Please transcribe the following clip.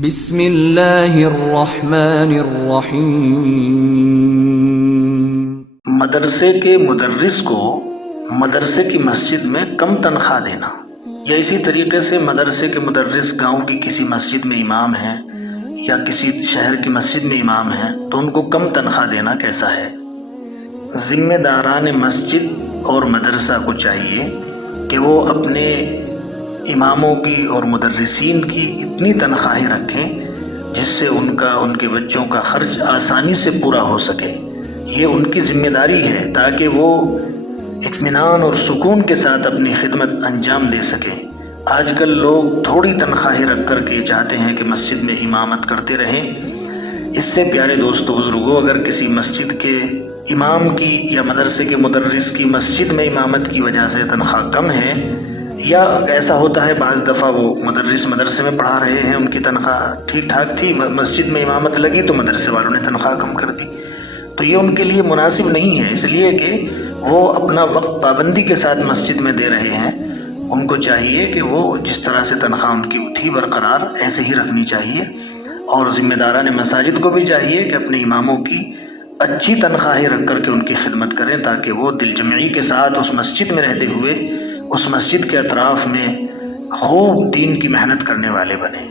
بسم اللہ الرحمن الرحیم۔ مدرسے کے مدرس کو مدرسے کی مسجد میں کم تنخواہ دینا، یا اسی طریقے سے مدرسے کے مدرس گاؤں کی کسی مسجد میں امام ہیں یا کسی شہر کی مسجد میں امام ہیں تو ان کو کم تنخواہ دینا کیسا ہے؟ ذمہ داران مسجد اور مدرسہ کو چاہیے کہ وہ اپنے اماموں کی اور مدرسین کی اتنی تنخواہیں رکھیں جس سے ان کے بچوں کا خرچ آسانی سے پورا ہو سکے۔ یہ ان کی ذمہ داری ہے تاکہ وہ اطمینان اور سکون کے ساتھ اپنی خدمت انجام دے سکیں۔ آج کل لوگ تھوڑی تنخواہیں رکھ کر کے چاہتے ہیں کہ مسجد میں امامت کرتے رہیں۔ اس سے پیارے دوستو بزرگوں، اگر کسی مسجد کے امام کی یا مدرسے کے مدرس کی مسجد میں امامت کی وجہ سے تنخواہ کم ہے، یا ایسا ہوتا ہے بعض دفعہ وہ مدرس مدرسے میں پڑھا رہے ہیں، ان کی تنخواہ ٹھیک ٹھاک تھی، مسجد میں امامت لگی تو مدرسے والوں نے تنخواہ کم کر دی، تو یہ ان کے لیے مناسب نہیں ہے۔ اس لیے کہ وہ اپنا وقت پابندی کے ساتھ مسجد میں دے رہے ہیں، ان کو چاہیے کہ وہ جس طرح سے تنخواہ ان کی تھی برقرار ایسے ہی رکھنی چاہیے، اور ذمہ داران مساجد کو بھی چاہیے کہ اپنے اماموں کی اچھی تنخواہیں رکھ کر کے ان کی خدمت کریں تاکہ وہ دل جمعی کے ساتھ اس مسجد میں رہتے ہوئے اس مسجد کے اطراف میں خوب دین کی محنت کرنے والے بنیں۔